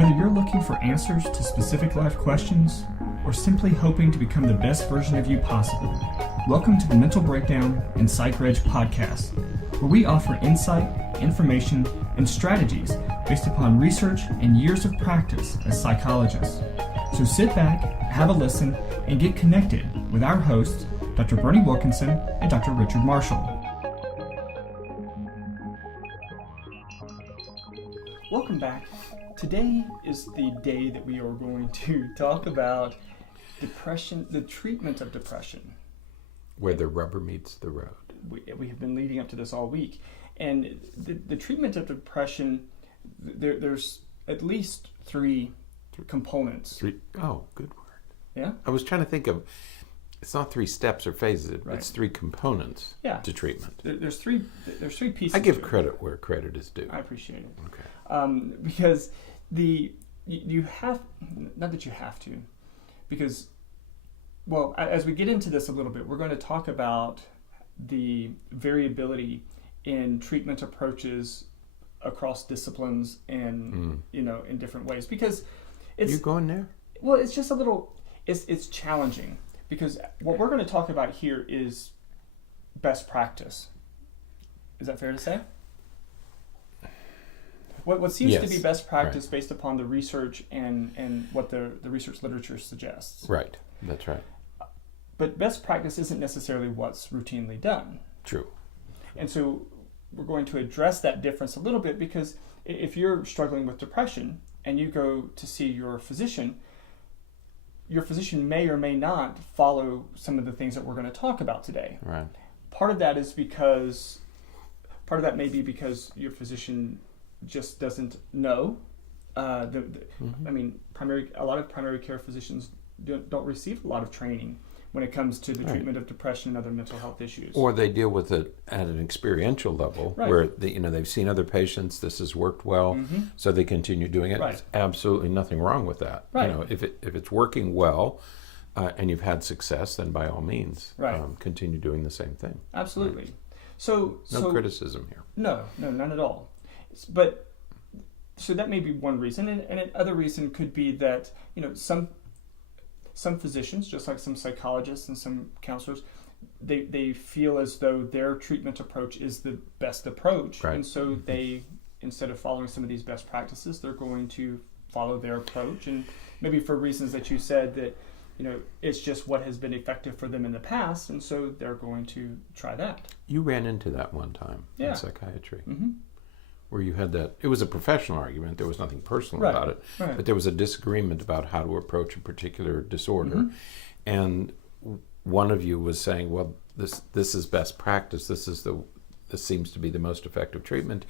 Whether you're looking for answers to specific life questions or simply hoping to become the best version of you possible, welcome to the Mental Breakdown and Psychreg podcast, where we offer insight, information, and strategies based upon research and years of practice as psychologists. So sit back, have a listen, and get connected with our hosts, Dr. Berney and Dr. Richard Marshall. Welcome back. Today is the day that we are going to talk about depression, the treatment of depression. Where the rubber meets the road. We have been leading up to this all week. And the treatment of depression, there's at least three components. Oh, good word. Yeah? I was trying to think of, it's not 3 steps or phases, Right. It's 3 components to treatment. There's three pieces. I give credit where credit is due. I appreciate it. Okay. Because you have, not that you have to, because, well, as we get into this a little bit, we're going to talk about the variability in treatment approaches across disciplines and, in different ways. Because it's... You going there? Well, it's just a little, it's challenging. Because what we're going to talk about here is best practice. Is that fair to say? What seems to be best practice based upon the research and what the research literature suggests. Right, that's right. But best practice isn't necessarily what's routinely done. True. And so we're going to address that difference a little bit, because if you're struggling with depression and you go to see your physician may or may not follow some of the things that we're going to talk about today. Right. Part of that may be because your physician just doesn't know. I mean, a lot of primary care physicians don't receive a lot of training when it comes to the treatment of depression and other mental health issues. Or they deal with it at an experiential level, where they've seen other patients. This has worked well, so they continue doing it. Right. There's absolutely nothing wrong with that. Right. If it's working well, and you've had success, then by all means, continue doing the same thing. Absolutely. Right. So criticism here. No, none at all. But so that may be one reason, and another reason could be that some physicians, just like some psychologists and some counselors, they feel as though their treatment approach is the best approach, and so they, instead of following some of these best practices, they're going to follow their approach, and maybe for reasons that you said that it's just what has been effective for them in the past, and so they're going to try that. You ran into that one time in psychiatry. Mm-hmm. Where you had that, it was a professional argument, there was nothing personal about it, but there was a disagreement about how to approach a particular disorder, and one of you was saying, well, this is best practice, this seems to be the most effective treatment,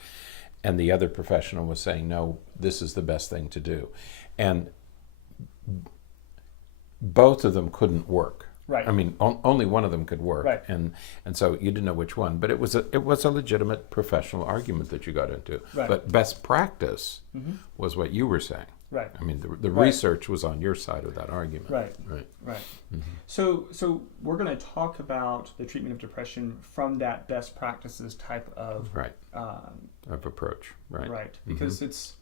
and the other professional was saying, no, this is the best thing to do, and both of them couldn't work. Right. I mean, only one of them could work, right. and so you didn't know which one. But it was a legitimate professional argument that you got into. Right. But best practice was what you were saying. Right. I mean, the research was on your side of that argument. Right. Right. Right. Mm-hmm. So we're going to talk about the treatment of depression from that best practices type of of approach. Right. Right. Because it's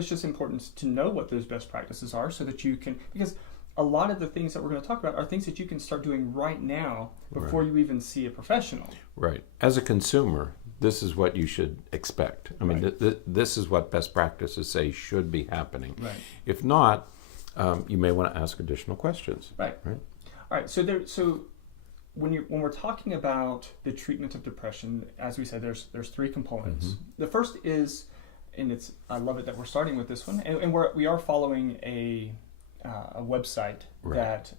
just important to know what those best practices are, so that you can, because a lot of the things that we're going to talk about are things that you can start doing right now before you even see a professional. Right. As a consumer, this is what you should expect. I mean, this is what best practices say should be happening. Right. If not, you may want to ask additional questions. Right. Right. All right. So when we're talking about the treatment of depression, as we said, there's 3 components. The first is, and I love it that we're starting with this one, and we are following a website that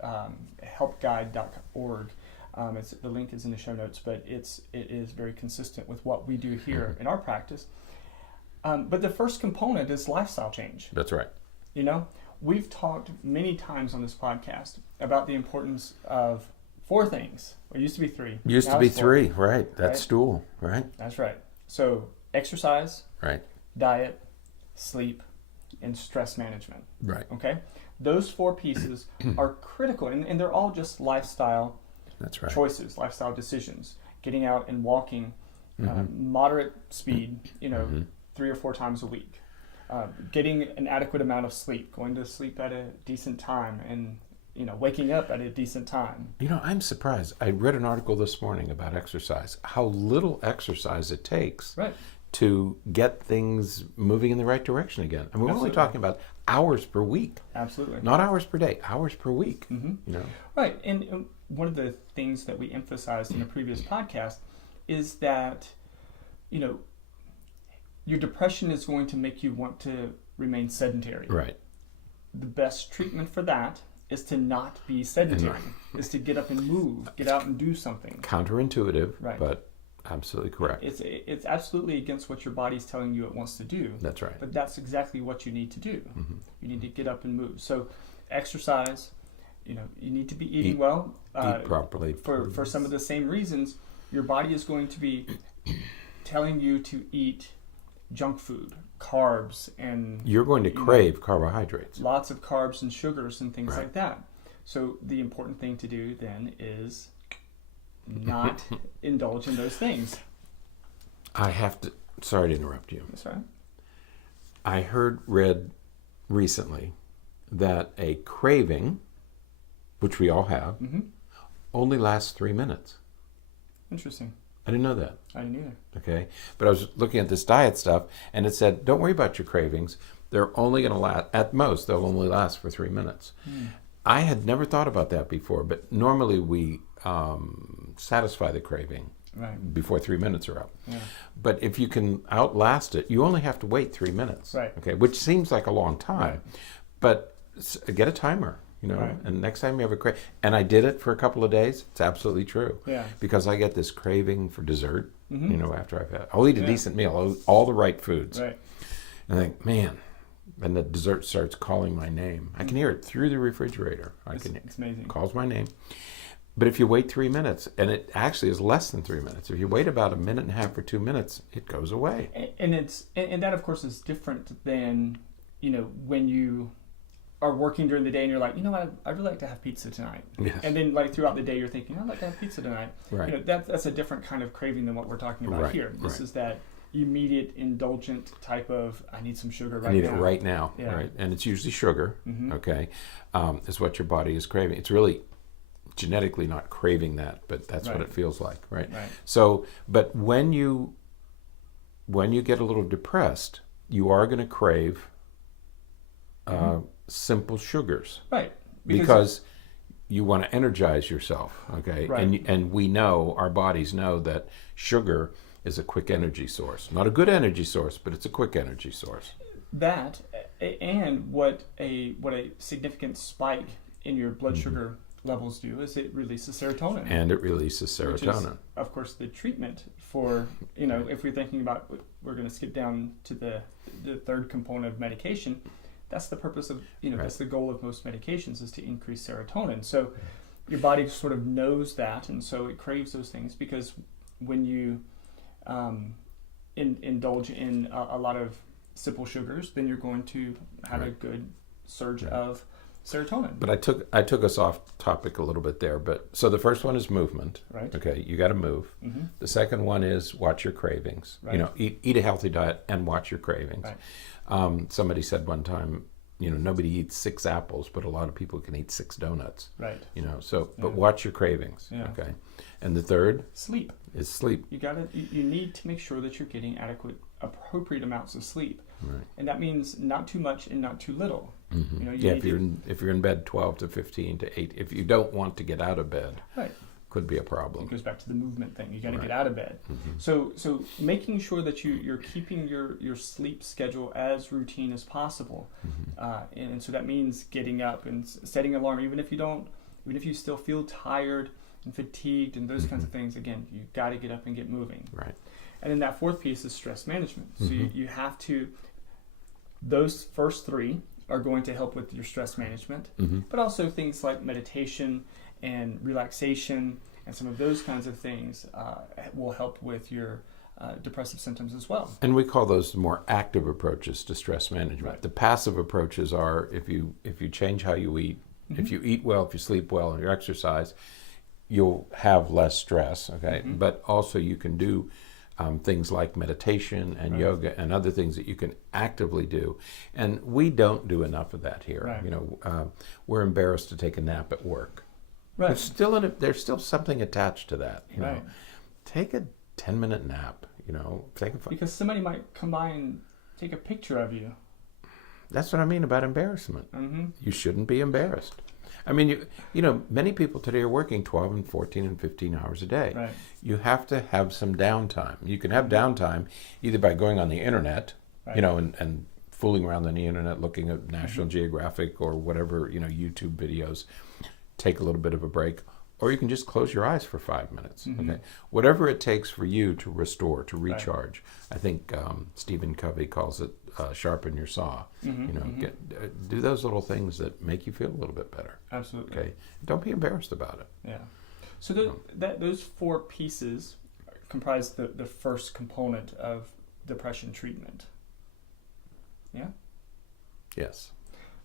helpguide.org. The link is in the show notes, but it is very consistent with what we do here in our practice. But the first component is lifestyle change. That's right. We've talked many times on this podcast about the importance of 4 things. Well, it used to be 3. Used to be 3, right. That's stool, right? That's right. So exercise, right, diet, sleep, and stress management. Right. Okay? Those 4 pieces are critical, and they're all just lifestyle choices, lifestyle decisions. Getting out and walking, moderate speed, 3 or 4 times a week. getting an adequate amount of sleep, going to sleep at a decent time, and waking up at a decent time. I'm surprised. I read an article this morning about exercise, how little exercise it takes to get things moving in the right direction again. I mean, we're only talking about hours per week. Absolutely. Not hours per day, hours per week. Right. And one of the things that we emphasized in a previous podcast is that, your depression is going to make you want to remain sedentary. Right. The best treatment for that is to not be sedentary, is to get up and move, get out and do something. Counterintuitive, but absolutely correct. It's absolutely against what your body's telling you it wants to do. That's right. But that's exactly what you need to do. You need to get up and move. So exercise, you need to be eating well. Eat properly. For some of the same reasons, your body is going to be telling you to eat junk food, carbs, and you're going to crave carbohydrates. Lots of carbs and sugars and things like that. So the important thing to do then is not indulge in those things. Sorry to interrupt you. That's right. I read recently that a craving, which we all have, only lasts 3 minutes. Interesting. I didn't know that. I didn't either. Okay. But I was looking at this diet stuff, and it said, don't worry about your cravings. They're only going to last, at most, they'll only last for 3 minutes. I had never thought about that before, but normally we satisfy the craving before 3 minutes are up. Yeah. But if you can outlast it, you only have to wait 3 minutes. Right. Okay, which seems like a long time. But get a timer. And next time you have a craving, and I did it for a couple of days, it's absolutely true. Yeah. Because I get this craving for dessert, after I've had, I'll eat a decent meal, all the right foods. Right. And I think, man, and the dessert starts calling my name. I can hear it through the refrigerator. It's amazing. It calls my name. But if you wait 3 minutes, and it actually is less than 3 minutes, if you wait about 1.5 minutes or 2 minutes, it goes away. And that, of course, is different than, when you are working during the day and you're like, what, I'd really like to have pizza tonight. Yes. And then throughout the day you're thinking, I'd like to have pizza tonight. Right. That's a different kind of craving than what we're talking about here. This is that immediate indulgent type of, I need some sugar right now. I need it right now. Yeah. Right. And it's usually sugar, is what your body is craving. It's really genetically not craving that, but that's what it feels like, right? So, but when you get a little depressed, you are going to crave simple sugars, right? Because you want to energize yourself, okay? Right. And we know, our bodies know, that sugar is a quick energy source. Not a good energy source, but it's a quick energy source. That, and what a significant spike in your blood sugar levels do is it releases serotonin. And it releases serotonin. Which is, of course, the treatment for, if we're thinking about, we're going to skip down to the third component of medication. That's the purpose of, that's the goal of most medications, is to increase serotonin. So your body sort of knows that, and so it craves those things, because when you indulge in a lot of simple sugars, then you're going to have a good surge of serotonin. But I took us off topic a little bit there. But so the first one is movement. Right. Okay, you got to move. The second one is watch your cravings. Right. Eat a healthy diet and watch your cravings. Right. Somebody said one time, nobody eats 6 apples, but a lot of people can eat 6 donuts. Right. But watch your cravings. Yeah. Okay. And the third is sleep. You need to make sure that you're getting appropriate amounts of sleep. Right. And that means not too much and not too little. If you're in bed 12 to 15 to 8, if you don't want to get out of bed, could be a problem. It goes back to the movement thing. You got to get out of bed. So making sure that you're keeping your sleep schedule as routine as possible, and so that means getting up and setting an alarm, even if you still feel tired and fatigued and those kinds of things. Again, you got to get up and get moving. Right. And then that fourth piece is stress management. So you have to. Those first 3 are going to help with your stress management, but also things like meditation and relaxation and some of those kinds of things will help with your depressive symptoms as well. And we call those more active approaches to stress management. Right. The passive approaches are if you change how you eat, if you eat well, if you sleep well, and you exercise, you'll have less stress. Okay, but also you can do things like meditation and yoga and other things that you can actively do. And we don't do enough of that here. Right. You know, we're embarrassed to take a nap at work. Right. There's still something attached to that. You know, Right. take a 10-minute nap. You know, because somebody might come by and take a picture of you. That's what I mean about embarrassment. Mm-hmm. You shouldn't be embarrassed. I mean, you know, many people today are working 12 and 14 and 15 hours a day. Right. You have to have some downtime. You can have downtime either by going on the internet, you know, and fooling around on the internet, looking at National Geographic or whatever, you know, YouTube videos, take a little bit of a break, or you can just close your eyes for 5 minutes. Okay, whatever it takes for you to restore, to recharge. I think Stephen Covey calls it sharpen your saw. You know, do those little things that make you feel a little bit better. Absolutely. Okay, don't be embarrassed about it. Yeah. So those 4 pieces comprise the first component of depression treatment. Yeah. Yes.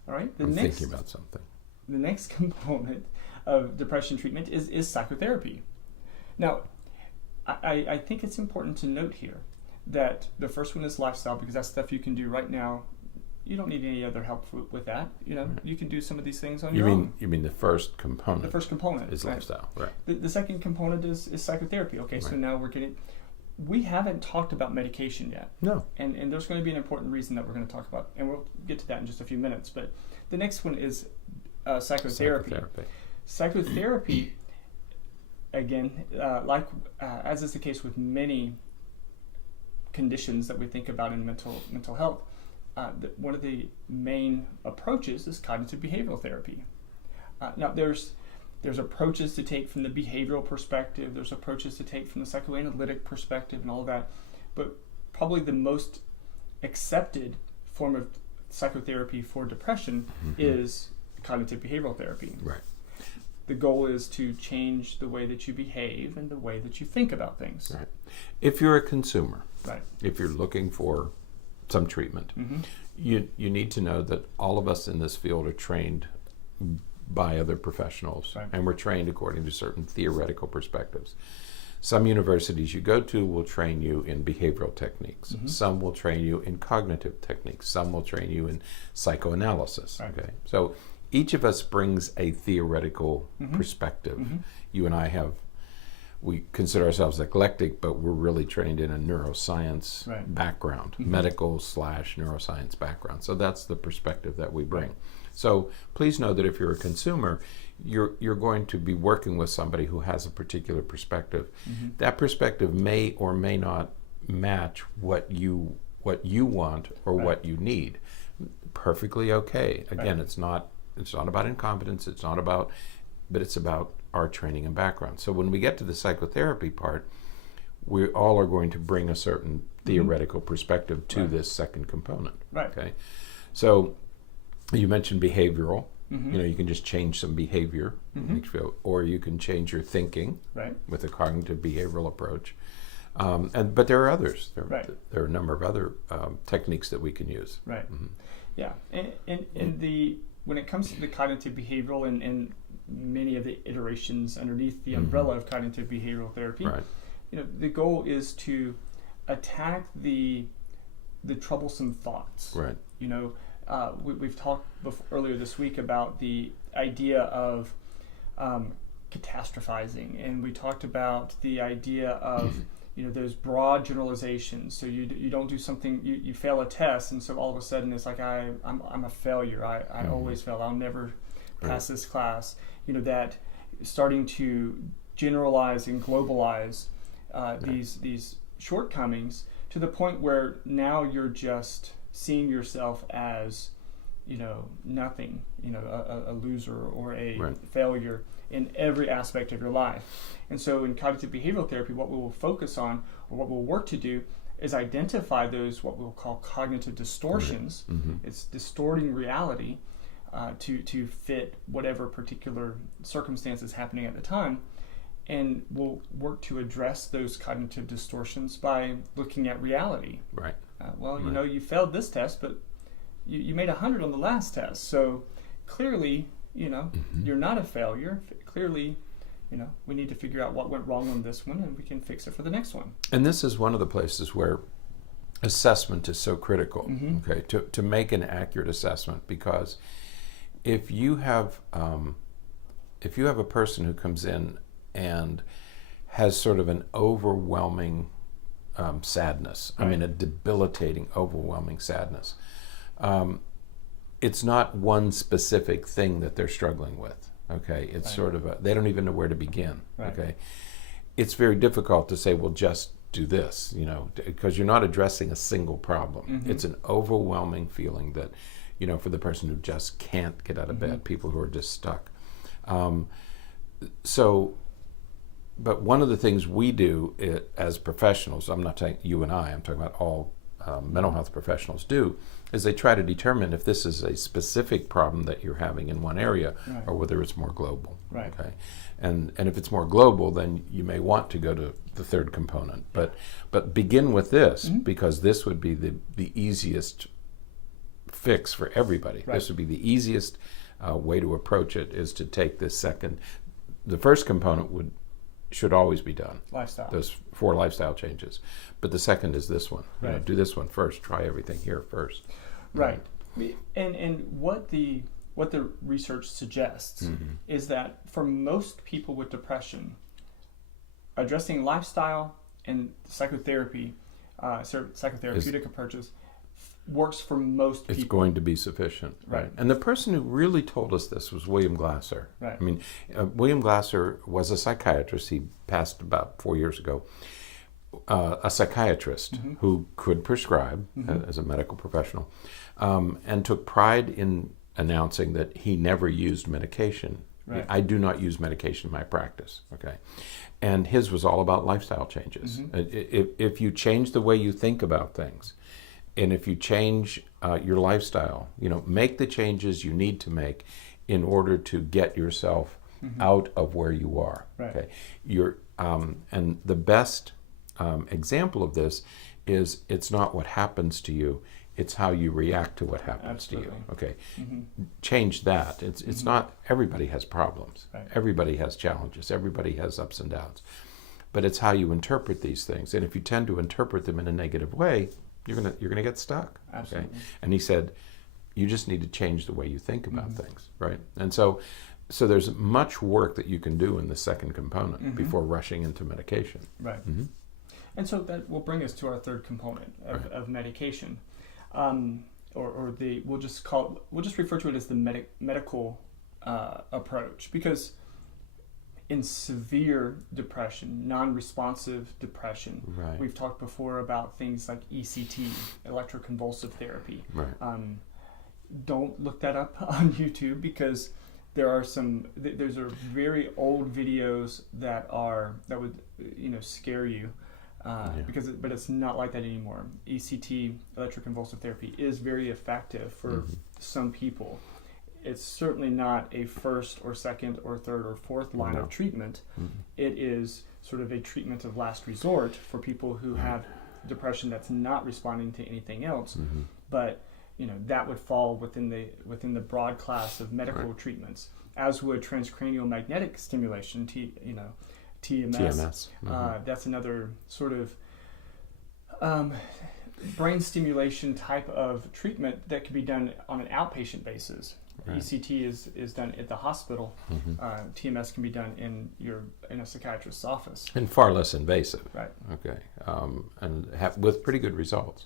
All right. I'm thinking about something. The next component of depression treatment is psychotherapy. Now, I think it's important to note here that the first one is lifestyle, because that's stuff you can do right now. You don't need any other help with that. You know, you can do some of these things on your own. You mean the first component? The first component is lifestyle, right? The second component is psychotherapy. Okay, so now we haven't talked about medication yet. No. And there's going to be an important reason that we're going to talk about, and we'll get to that in just a few minutes. But the next one is psychotherapy. Psychotherapy, again, as is the case with many conditions that we think about in mental health, one of the main approaches is cognitive behavioral therapy. Now, there's approaches to take from the behavioral perspective. There's approaches to take from the psychoanalytic perspective and all of that. But probably the most accepted form of psychotherapy for depression is cognitive behavioral therapy. Right. The goal is to change the way that you behave and the way that you think about things. Right. If you're a consumer, right. If you're looking for some treatment, you need to know that all of us in this field are trained by other professionals, and we're trained according to certain theoretical perspectives. Some universities you go to will train you in behavioral techniques. Some will train you in cognitive techniques. Some will train you in psychoanalysis. Right. Okay, so each of us brings a theoretical perspective. You and I we consider ourselves eclectic, but we're really trained in a neuroscience background, medical/neuroscience background. So that's the perspective that we bring. So please know that if you're a consumer, you're going to be working with somebody who has a particular perspective. That perspective may or may not match what you want or what you need. Perfectly okay. Again, it's not about incompetence. But it's about our training and background. So when we get to the psychotherapy part, we all are going to bring a certain theoretical perspective to this second component. Right. Okay. So you mentioned behavioral. You know, you can just change some behavior, or you can change your thinking with a cognitive behavioral approach. But there are others. There are a number of other techniques that we can use. Right. Yeah. And when it comes to the cognitive behavioral and many of the iterations underneath the umbrella of cognitive behavioral therapy, you know, the goal is to attack the troublesome thoughts. Right. You know, we've talked earlier this week about the idea of catastrophizing, and we talked about the idea of you know, those broad generalizations. So you don't do something, you fail a test, and so all of a sudden it's like I'm a failure. I always fail. I'll never pass this class. You know, that starting to generalize and globalize these shortcomings to the point where now you're just seeing yourself as, you know, nothing, you know, a loser or a failure in every aspect of your life. And so in cognitive behavioral therapy, what we will focus on, or what we'll work to do, is identify those, what we'll call cognitive distortions. It's distorting reality to fit whatever particular circumstance is happening at the time. And we'll work to address those cognitive distortions by looking at reality. Right. You know, you failed this test, but you made 100 on the last test. So clearly, you know, you're not a failure. Clearly, we need to figure out what went wrong on this one, and we can fix it for the next one. And this is one of the places where assessment is so critical, okay, to make an accurate assessment, because if you have a person who comes in and has sort of an overwhelming sadness, right. I mean a debilitating, overwhelming sadness, it's not one specific thing that they're struggling with, okay? It's right. sort of they don't even know where to begin, right. okay? It's very difficult to say, well, just do this, because you're not addressing a single problem. It's an overwhelming feeling that, for the person who just can't get out of bed, people who are just stuck. But one of the things we do as professionals, I'm not saying you and I'm talking about all mental health professionals do, is they try to determine if this is a specific problem that you're having in one area, right. or whether it's more global. Right. Okay. And if it's more global, then you may want to go to the third component. But begin with this, because this would be the easiest fix for everybody. Right. This would be the easiest way to approach it, is to take this second. The first component should always be done. Lifestyle. Those 4 lifestyle changes. But the second is this one. Right. Do this one first. Try everything here first. Right. And what the research suggests is that for most people with depression, addressing lifestyle and psychotherapy, psychotherapeutic approaches works for most people. It's going to be sufficient. Right. And the person who really told us this was William Glasser. Right. I mean, William Glasser was a psychiatrist. He passed about 4 years ago. A psychiatrist who could prescribe as a medical professional, and took pride in announcing that he never used medication. Right. I do not use medication in my practice. Okay. And his was all about lifestyle changes. If you change the way you think about things, and if you change your lifestyle, make the changes you need to make in order to get yourself out of where you are. Right. Okay. And the best example of this is, it's not what happens to you, it's how you react to what happens to you. Okay. Change that. It's not, everybody has problems. Right. Everybody has challenges. Everybody has ups and downs. But it's how you interpret these things. And if you tend to interpret them in a negative way, you're gonna get stuck. Absolutely. Okay? And he said, you just need to change the way you think about things, right? And so there's much work that you can do in the second component before rushing into medication. Right. And so that will bring us to our third component of medication, we'll just refer to it as the medical approach, because in severe depression, non-responsive depression, right. we've talked before about things like ECT, electroconvulsive therapy. Right. Don't look that up on YouTube, because there's are very old videos that would scare you. But it's not like that anymore. ECT, electroconvulsive therapy, is very effective for some people. It's certainly not a first or second or third or fourth line of treatment. It is sort of a treatment of last resort for people who have depression that's not responding to anything else. But that would fall within the broad class of medical treatments, as would transcranial magnetic stimulation, TMS. That's another sort of brain stimulation type of treatment that can be done on an outpatient basis. Right. ECT is done at the hospital. TMS can be done in a psychiatrist's office. And far less invasive. Right. Okay. And with pretty good results.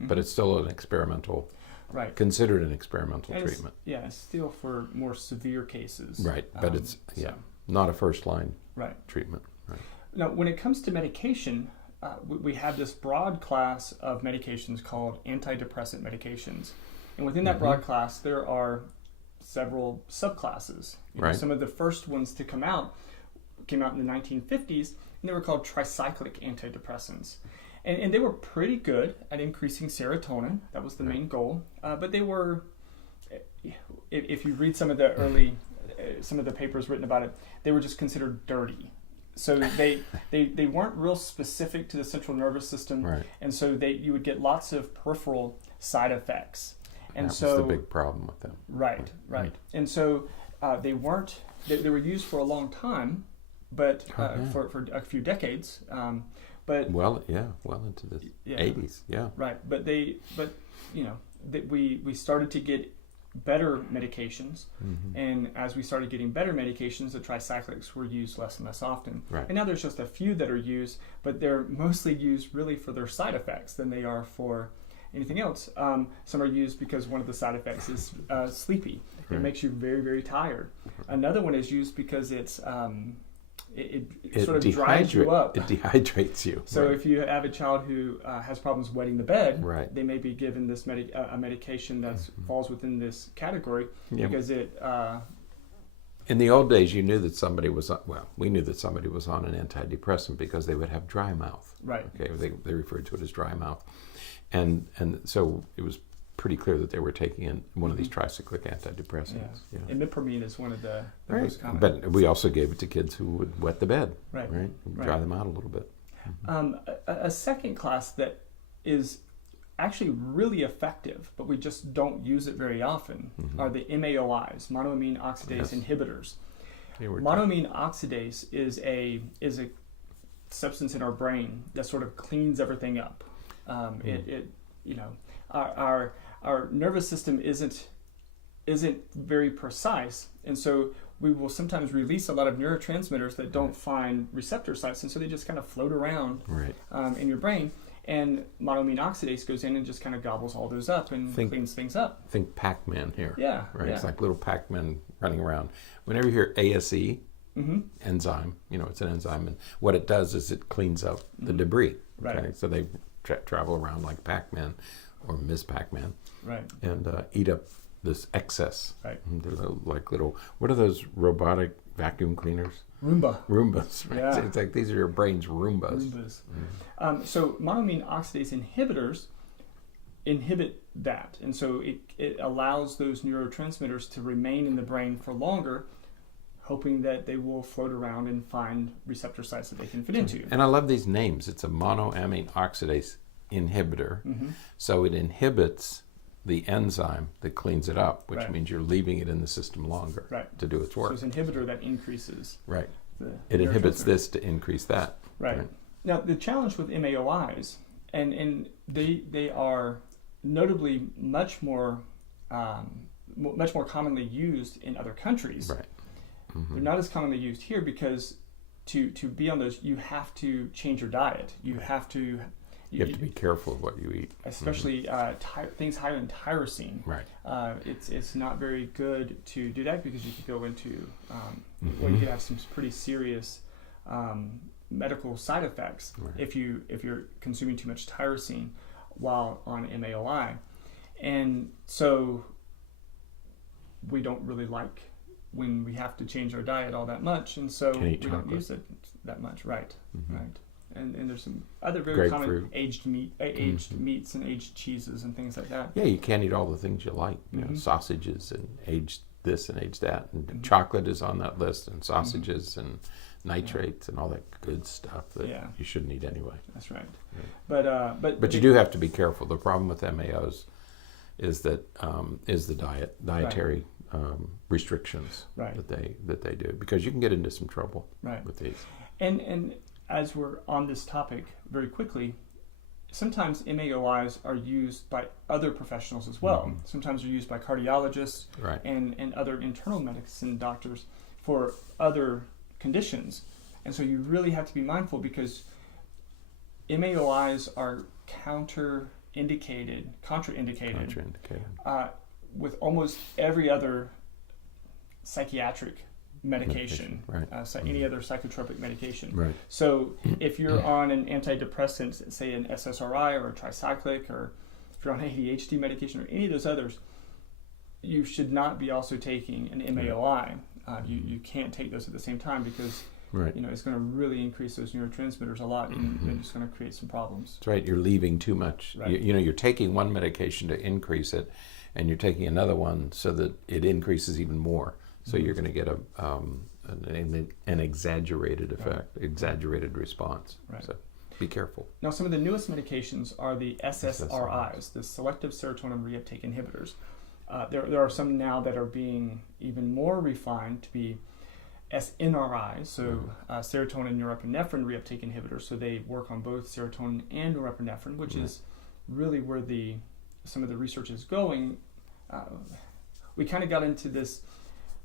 But it's still an experimental. Right. Considered an experimental treatment. It's still for more severe cases. Right. But it's not a first line. Right. Treatment. Right. Now, when it comes to medication, we have this broad class of medications called antidepressant medications, and within that broad class, there are several subclasses. Some of the first ones to come out in the 1950s, and they were called tricyclic antidepressants, and they were pretty good at increasing serotonin. That was the main goal, but they were, if you read some of the early some of the papers written about it, they were just considered dirty. So they weren't real specific to the central nervous system, right. And so you would get lots of peripheral side effects. And that was the big problem with them. Right. And so they were used for a long time, but for a few decades. But well into the 80s, right. But we started to get better medications, and as we started getting better medications, the tricyclics were used less and less often. Right. And now there's just a few that are used, but they're mostly used really for their side effects than they are for anything else. Some are used because one of the side effects is sleepy. It makes you very, very tired. Another one is used because it sort of dries you up. It dehydrates you. So if you have a child who has problems wetting the bed, right. they may be given this a medication that falls within this category because it... in the old days, you knew that somebody was we knew that somebody was on an antidepressant because they would have dry mouth. Right. Okay, they referred to it as dry mouth. And so it was pretty clear that they were taking one of these tricyclic antidepressants. Yeah. Imipramine is one of the right. most common. But we also gave it to kids who would wet the bed, right? Dry them out a little bit. A second class that is actually really effective, but we just don't use it very often, are the MAOIs, monoamine oxidase inhibitors. Monoamine oxidase is a substance in our brain that sort of cleans everything up. Our nervous system isn't very precise, and so we will sometimes release a lot of neurotransmitters that don't find receptor sites, and so they just kind of float around in your brain. And monoamine oxidase goes in and just kind of gobbles all those up and cleans things up. Think Pac-Man here. Yeah. Right. Yeah. It's like little Pac-Man running around. Whenever you hear ASE, enzyme, it's an enzyme, and what it does is it cleans up the debris. Okay? Right. So they travel around like Pac-Man or Ms. Pac-Man, right, and eat up this excess. Right. They're like little. What are those robotic vacuum cleaners? Roombas. Right? Yeah. It's like these are your brain's Roombas. So monoamine oxidase inhibitors inhibit that, and so it allows those neurotransmitters to remain in the brain for longer, hoping that they will float around and find receptor sites that they can fit into. And I love these names. It's a monoamine oxidase inhibitor. So it inhibits the enzyme that cleans it up, which means you're leaving it in the system longer to do its work. So it's an inhibitor that increases. Right. It inhibits this to increase that. Right. Now, the challenge with MAOIs, and they are notably much more commonly used in other countries. Right. They're not as commonly used here because to be on those, you have to change your diet. You have to be careful of what you eat, especially things higher in tyrosine. Right. It's not very good to do that because you could go into you could have some pretty serious medical side effects if you're consuming too much tyrosine while on MAOI, and so we don't really like when we have to change our diet all that much, and so we don't use it that much. Right. And there's some other very common aged meats and aged cheeses and things like that. Yeah, you can't eat all the things you like. Sausages and aged this and aged that, and chocolate is on that list, and sausages and nitrates and all that good stuff that you shouldn't eat anyway. That's right. But you do have to be careful. The problem with MAOs is that is the dietary restrictions that they do, because you can get into some trouble with these. And as we're on this topic very quickly, sometimes MAOIs are used by other professionals as well. Sometimes they're used by cardiologists and other internal medicine doctors for other conditions. And so you really have to be mindful, because MAOIs are contraindicated with almost every other psychiatric medication. Any other psychotropic medication. So if you're on an antidepressant, say an SSRI or a tricyclic, or if you're on ADHD medication or any of those others, you should not be also taking an MAOI. You can't take those at the same time, because it's going to really increase those neurotransmitters a lot, and then it's going to create some problems. That's right. You're leaving too much. You're taking one medication to increase it, and you're taking another one so that it increases even more. So you're going to get an exaggerated effect, exaggerated response. So be careful. Now, some of the newest medications are the SSRIs, the selective serotonin reuptake inhibitors. There are some now that are being even more refined to be SNRIs, so serotonin norepinephrine reuptake inhibitors. So they work on both serotonin and norepinephrine, which is really where some of the research is going. We kind of got into this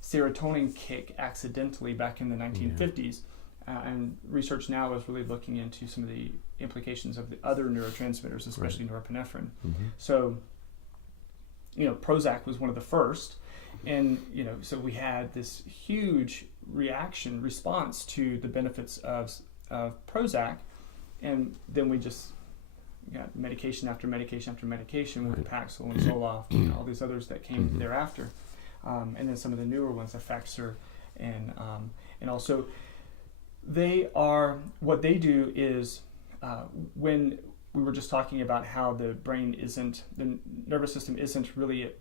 serotonin kick accidentally back in the 1950s, and research now is really looking into some of the implications of the other neurotransmitters, especially norepinephrine. So, Prozac was one of the first, and so we had this huge response to the benefits of Prozac, and then we just got medication after medication after medication with Paxil and Zoloft and all these others that came thereafter, and then some of the newer ones, Effexor, and also what they do is when we were just talking about how the nervous system isn't really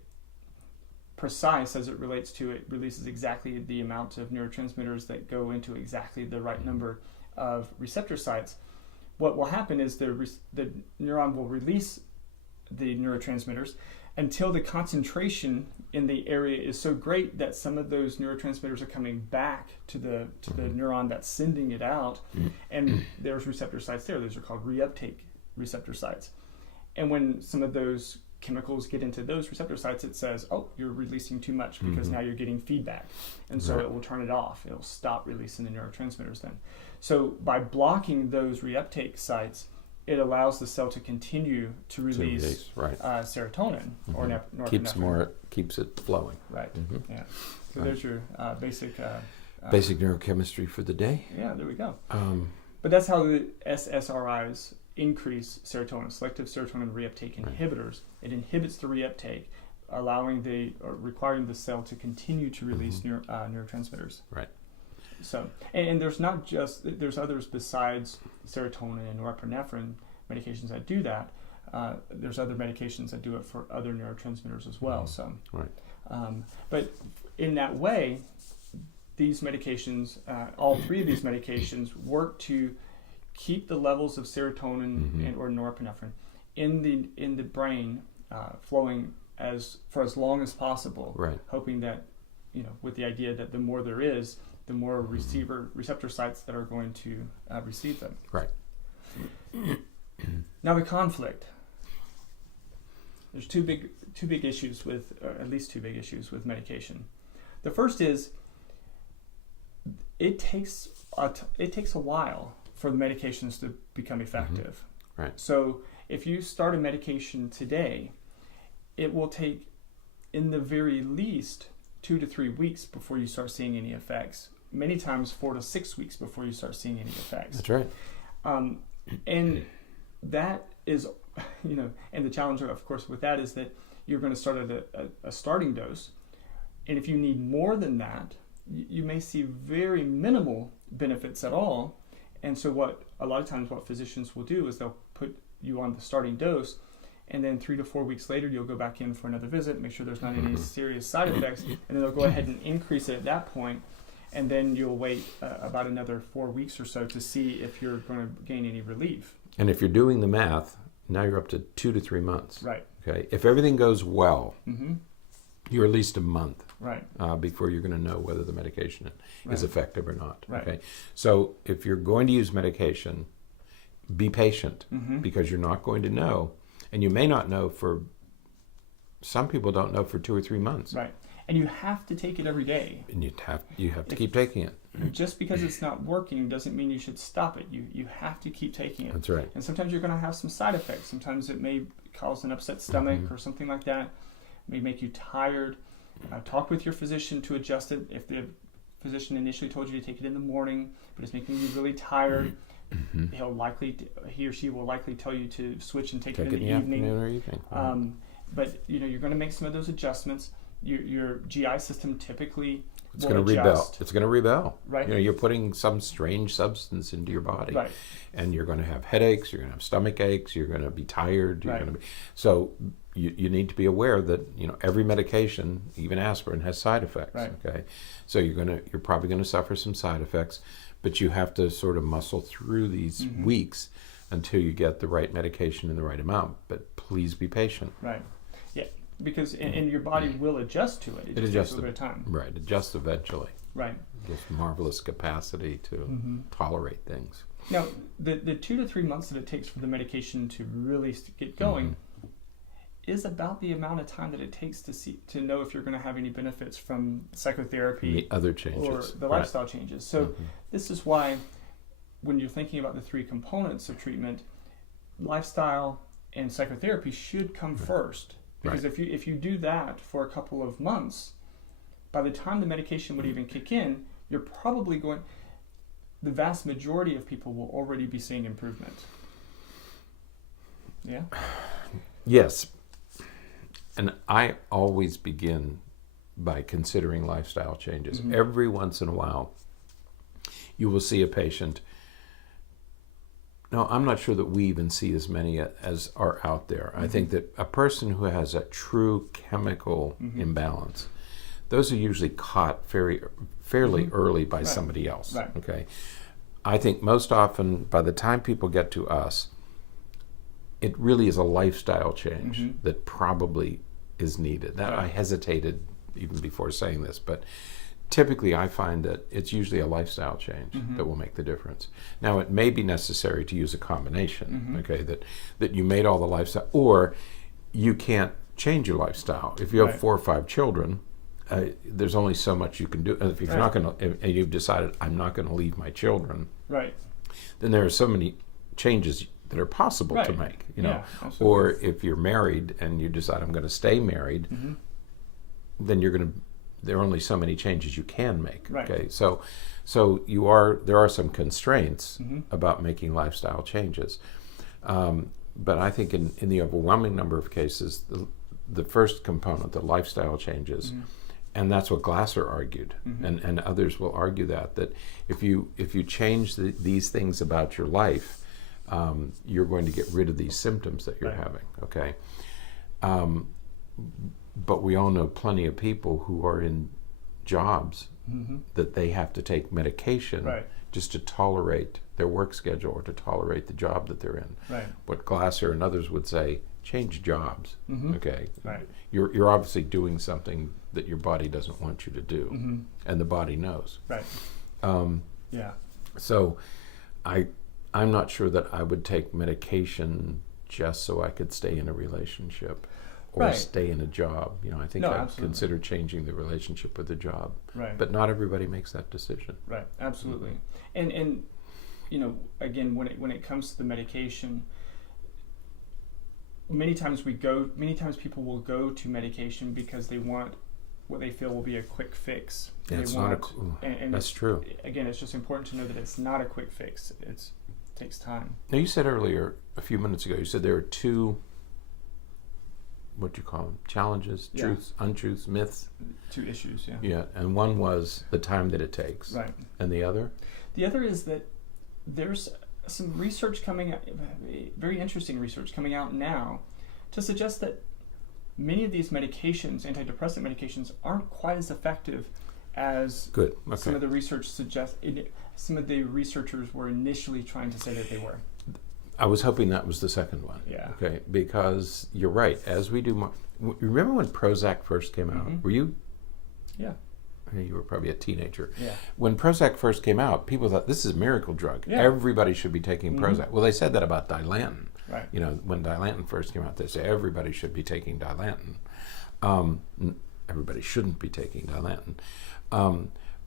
precise as it relates to it releases exactly the amount of neurotransmitters that go into exactly the right number of receptor sites. What will happen is the neuron will release the neurotransmitters until the concentration in the area is so great that some of those neurotransmitters are coming back to the neuron that's sending it out, and there's receptor sites there. Those are called reuptake receptor sites. And when some of those chemicals get into those receptor sites, it says, oh, you're releasing too much because now you're getting feedback. And so it will turn it off. It'll stop releasing the neurotransmitters then. So by blocking those reuptake sites, it allows the cell to continue to release serotonin or norepinephrine. Keeps it flowing. Right. Yeah. So there's your basic neurochemistry for the day. Yeah, there we go. But that's how the SSRIs increase serotonin, selective serotonin reuptake inhibitors. It inhibits the reuptake, requiring the cell to continue to release neurotransmitters. Right. So, and there's others besides serotonin and norepinephrine medications that do that. There's other medications that do it for other neurotransmitters as well. So, but in that way, these medications, all three of these medications, work to keep the levels of serotonin or norepinephrine in the brain flowing for as long as possible. Right. Hoping that, with the idea that the more there is, the more receptor sites that are going to receive them. Right. Now the conflict. There's two big issues with, or at least two big issues with medication. The first is it takes a while for the medications to become effective. Right. So if you start a medication today, it will take, in the very least, 2 to 3 weeks before you start seeing any effects. Many times 4 to 6 weeks before you start seeing any effects. That's right. And that is, and the challenge, of course, with that is that you're going to start at a starting dose. And if you need more than that, you may see very minimal benefits at all. And so a lot of times what physicians will do is they'll put you on the starting dose, and then 3 to 4 weeks later, you'll go back in for another visit, make sure there's not any serious side effects, and then they'll go ahead and increase it at that point, and then you'll wait about another 4 weeks or so to see if you're going to gain any relief. And if you're doing the math, now you're up to 2 to 3 months. Right. Okay. If everything goes well, you're at least a month. Right. Before you're going to know whether the medication is effective or not. Right. Okay. So if you're going to use medication, be patient because you're not going to know, and you may not know some people don't know for 2 or 3 months. Right. And you have to take it every day. And you have to keep taking it. Just because it's not working doesn't mean you should stop it. You have to keep taking it. That's right. And sometimes you're going to have some side effects. Sometimes it may cause an upset stomach or something like that. It may make you tired. Talk with your physician to adjust it. If the physician initially told you to take it in the morning, but it's making you really tired, he or she will likely tell you to switch and take it in the evening. Afternoon or evening. But you're going to make some of those adjustments. Your GI system typically it's going to rebel. It's going to rebel. Right. You're putting some strange substance into your body, right. And you're going to have headaches. You're going to have stomach aches. You're going to be tired. You're right. going to be so. You need to be aware that every medication, even aspirin, has side effects. Right. Okay, so you're probably going to suffer some side effects, but you have to sort of muscle through these weeks until you get the right medication in the right amount. But please be patient. Right. Yeah. because and your body will adjust to it. It just takes a little bit of time. Right, adjusts eventually. Right. This marvelous capacity to tolerate things. Now, the 2 to 3 months that it takes for the medication to really get going is about the amount of time that it takes to know if you're going to have any benefits from psychotherapy, the other changes, or the lifestyle changes. So this is why, when you're thinking about the 3 components of treatment, lifestyle and psychotherapy should come first. Because if you do that for a couple of months, by the time the medication would even kick in, you're probably the vast majority of people will already be seeing improvement. Yeah? Yes. And I always begin by considering lifestyle changes. Every once in a while, you will see a patient. No, I'm not sure that we even see as many as are out there. I think that a person who has a true chemical imbalance, those are usually caught fairly early by somebody else. Right. Okay, I think most often by the time people get to us, it really is a lifestyle change that probably is needed. That I hesitated even before saying this, but typically I find that it's usually a lifestyle change that will make the difference. Now, it may be necessary to use a combination, okay, that you made all the lifestyle, or you can't change your lifestyle. If you have 4 or 5 children, there's only so much you can do. If you're not going to, and you've decided, I'm not going to leave my children, then there are so many changes that are possible to make, you know. Or if you're married and you decide, I'm going to stay married, then there are only so many changes you can make. Okay, so there are some constraints about making lifestyle changes, but I think in the overwhelming number of cases, the first component, the lifestyle changes, and that's what Glasser argued, and others will argue that if you change these things about your life, you're going to get rid of these symptoms that you're having. Okay. But we all know plenty of people who are in jobs that they have to take medication just to tolerate their work schedule or to tolerate the job that they're in. What Glasser and others would say, change jobs. Okay. You're obviously doing something that your body doesn't want you to do, and the body knows. So I'm not sure that I would take medication just so I could stay in a relationship or stay in a job. You know, I think I'd consider changing the relationship with the job. But not everybody makes that decision. Absolutely. And you know, again, when it comes to the medication, many times people will go to medication because they want what they feel will be a quick fix. That's true. Again, it's just important to know that it's not a quick fix. It takes time. Now, you said earlier, a few minutes ago, you said there are 2, what do you call them, challenges, truths, untruths, myths? 2 issues, Yeah, and one was the time that it takes. And the other? The other is that there's some research coming out, very interesting research coming out now, to suggest that many of these medications, antidepressant medications, aren't quite as effective as some of the research suggests. Some of the researchers were initially trying to say that they were. I was hoping that was the second one. Okay, because you're right. As we do more, remember when Prozac first came out? Were you? Yeah. You were probably a teenager. When Prozac first came out, people thought this is a miracle drug. Everybody should be taking Prozac. Well, they said that about Dilantin. You know, when Dilantin first came out, they said everybody should be taking Dilantin. Everybody shouldn't be taking Dilantin.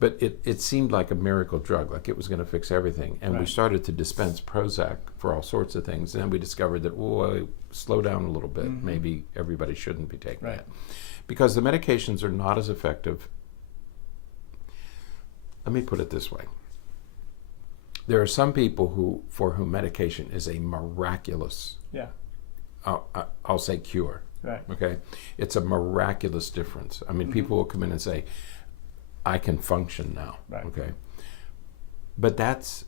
But it seemed like a miracle drug, like it was going to fix everything. And we started to dispense Prozac for all sorts of things. And then we discovered that, slow down a little bit. Maybe everybody shouldn't be taking it. Because the medications are not as effective. Let me put it this way. There are some people for whom medication is a miraculous, I'll say cure. Okay? It's a miraculous difference. I mean, people will come in and say, I can function now. Okay? But that's,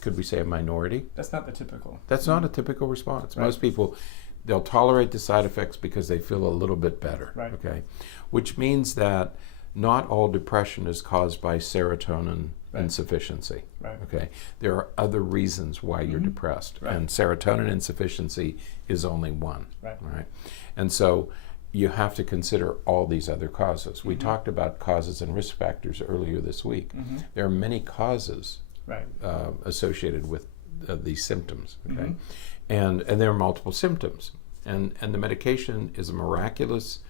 could we say a minority? That's not the typical. That's not a typical response. Most people, they'll tolerate the side effects because they feel a little bit better. Okay? Which means that not all depression is caused by serotonin insufficiency. Okay, there are other reasons why you're depressed, and serotonin insufficiency is only one. Right, And so you have to consider all these other causes. We talked about causes and risk factors earlier this week. There are many causes associated with these symptoms, okay? And there are multiple symptoms. And the medication is a miraculous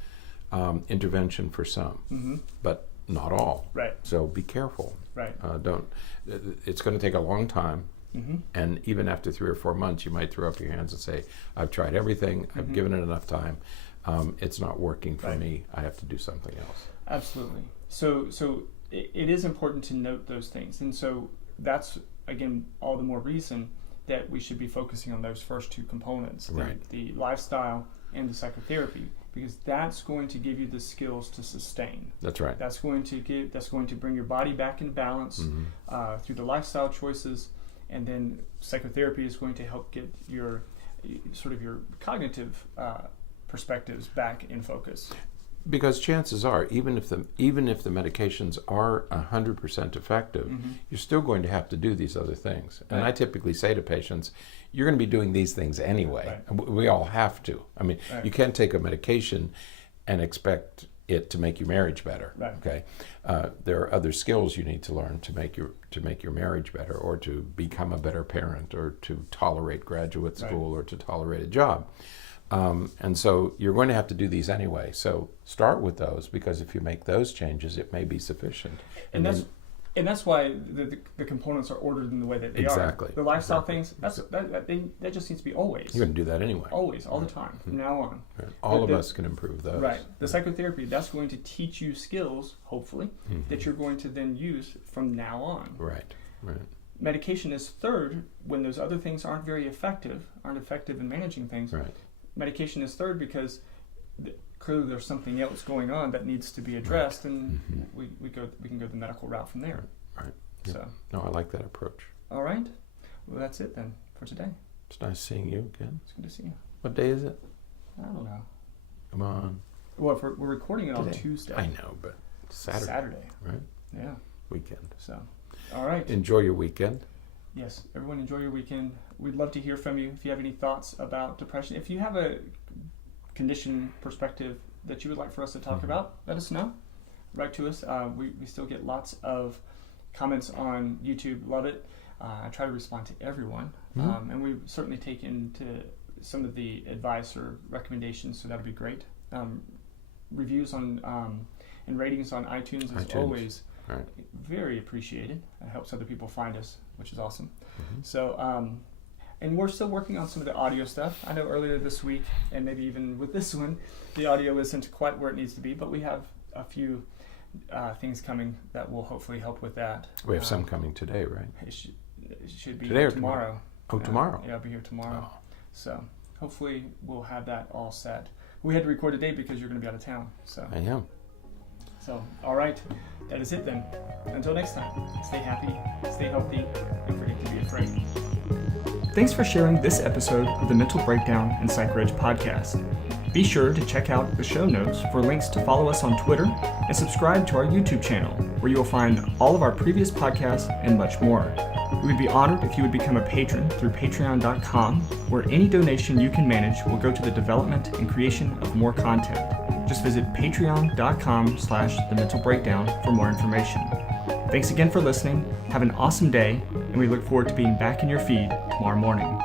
intervention for some, but not all. Right. So be careful. Right. It's going to take a long time. And even after 3 or 4 months, you might throw up your hands and say, I've tried everything, I've given it enough time, it's not working for me, I have to do something else. Absolutely. So it is important to note those things. And so that's, again, all the more reason that we should be focusing on those first two components, the lifestyle and the psychotherapy, because that's going to give you the skills to sustain. That's right. That's going to bring your body back in balance through the lifestyle choices, and then psychotherapy is going to help get your cognitive perspectives back in focus. Because chances are, even if the medications are 100% effective, you're still going to have to do these other things. And I typically say to patients, you're going to be doing these things anyway. We all have to. I mean, you can't take a medication and expect it to make your marriage better. Okay, there are other skills you need to learn to make your marriage better, or to become a better parent, or to tolerate graduate school, or to tolerate a job. And so you're going to have to do these anyway. So start with those, because if you make those changes, it may be sufficient. And that's why the components are ordered in the way that they are. Exactly. The lifestyle things, that just needs to be always. You're going to do that anyway. Always, all the time, from now on. All of us can improve those. Right. The psychotherapy, that's going to teach you skills, hopefully, that you're going to then use from now on. Right. Medication is third when those other things aren't effective in managing things. Right. Medication is third because clearly there's something else going on that needs to be addressed, and we can go the medical route from there. Right. Yeah. So. No, I like that approach. All right. Well, that's it then for today. It's nice seeing you again. It's good to see you. What day is it? I don't know. Come on. Well, if we're recording it on Tuesday. I know, but Saturday. Saturday. Right? Yeah. Weekend. So, all right. Enjoy your weekend. Yes, everyone enjoy your weekend. We'd love to hear from you if you have any thoughts about depression. If you have a condition perspective that you would like for us to talk about, let us know. Write to us. We still get lots of comments on YouTube. Love it. I try to respond to everyone. And we certainly take into some of the advice or recommendations, so that would be great. Reviews on and ratings on iTunes is always very appreciated. It helps other people find us, which is awesome. So, and we're still working on some of the audio stuff. I know earlier this week, and maybe even with this one, the audio isn't quite where it needs to be, but we have a few things coming that will hopefully help with that. We have some coming today, right? It should be today or tomorrow. Oh, tomorrow? Yeah, I'll be here tomorrow. Oh. So hopefully we'll have that all set. We had to record today because you're going to be out of town. So I am. So, all right. That is it then. Until next time, stay happy, stay healthy, and forget to be afraid. Thanks for sharing this episode of the Mental Breakdown and Psychreg podcast. Be sure to check out the show notes for links to follow us on Twitter and subscribe to our YouTube channel, where you will find all of our previous podcasts and much more. We would be honored if you would become a patron through patreon.com, where any donation you can manage will go to the development and creation of more content. Just visit patreon.com/thementalbreakdown for more information. Thanks again for listening. Have an awesome day, and we look forward to being back in your feed tomorrow morning.